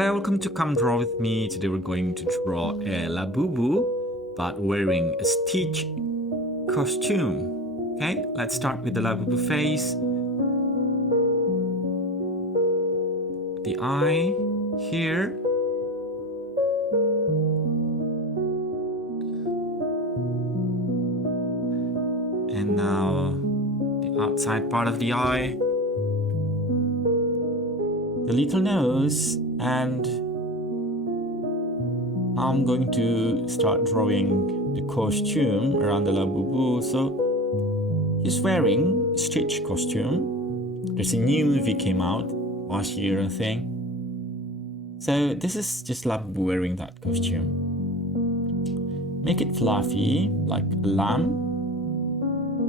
Hello, welcome to Come Draw With Me. Today we're going to draw a Labubu, but wearing a Stitch costume. Okay, let's start with the Labubu face. The eye here. And now the outside part of the eye. The little nose, and I'm going to start drawing the costume around the Labubu. So he's wearing a Stitch costume. There's a new movie came out last year, I think. So this is just Labubu wearing that costume. Make it fluffy like a lamb,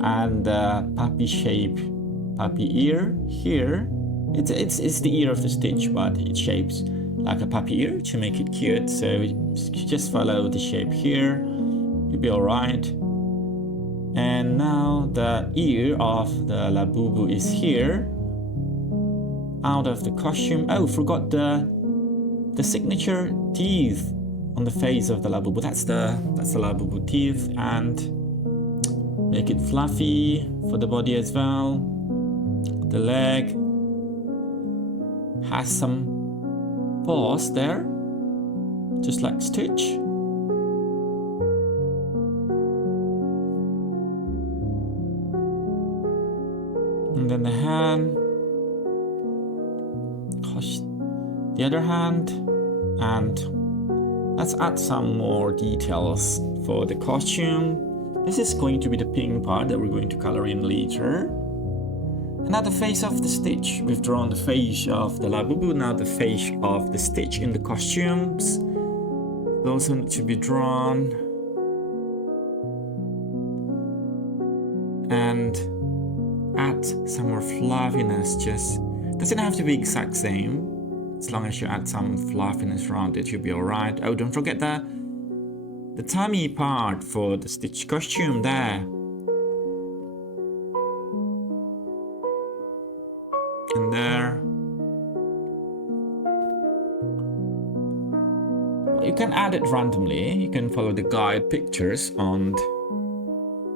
and puppy shape, puppy ear here. It's the ear of the Stitch, but it shapes like a puppy ear to make it cute. So just follow the shape here, you'll be alright. And now the ear of the Labubu is here, out of the costume. Oh, forgot the signature teeth on the face of the Labubu. That's the Labubu teeth, and make it fluffy for the body as well. The leg has some paws there, just like Stitch. And then the hand, the other hand, and let's add some more details for the costume. This is going to be the pink part that we're going to color in later. And now the face of the Stitch. We've drawn the face of the Labubu, now the face of the Stitch in the costumes. Those need to be drawn. And add some more fluffiness. Just doesn't have to be exact same. As long as you add some fluffiness around it, you'll be alright. Oh, don't forget the tummy part for the Stitch costume there. And there. You can add it randomly. You can follow the guide pictures on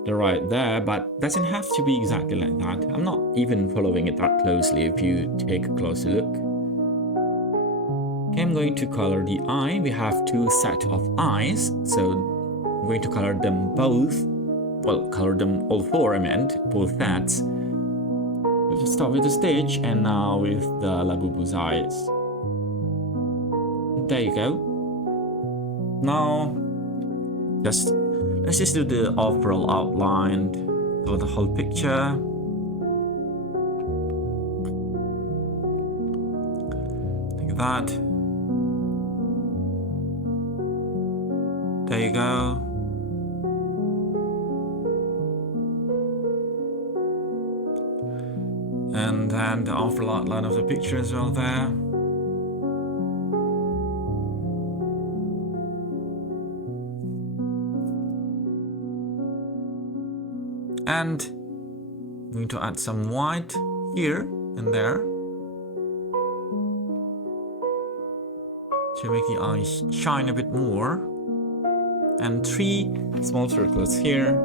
the right there, but doesn't have to be exactly like that. I'm not even following it that closely if you take a closer look. Okay, I'm going to color the eye. We have two sets of eyes, so I'm going to color them both. Well, color them all four, I meant, both sets. We'll start with the Stitch, and now with the Labubu's eyes. There you go. Now, let's just do the overall outline for the whole picture. Like that. There you go. And then the overall outline of the picture as well there. And I'm going to add some white here and there to make the eyes shine a bit more. And 3 small circles here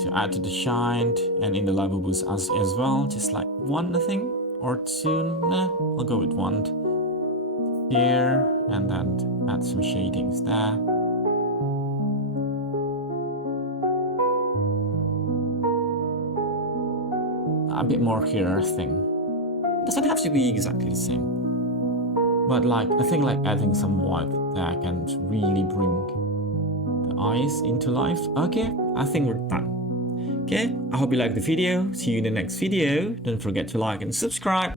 to add to the shine, and in the Labubu's as well, just like 1, I think, or 2. Nah, I'll go with 1 here, and then add some shadings there. A bit more here, I think. Doesn't have to be exactly the same, but like I think like adding some white there can really bring the eyes into life. Okay, I think we're done. Okay, I hope you liked the video. See you in the next video. Don't forget to like and subscribe.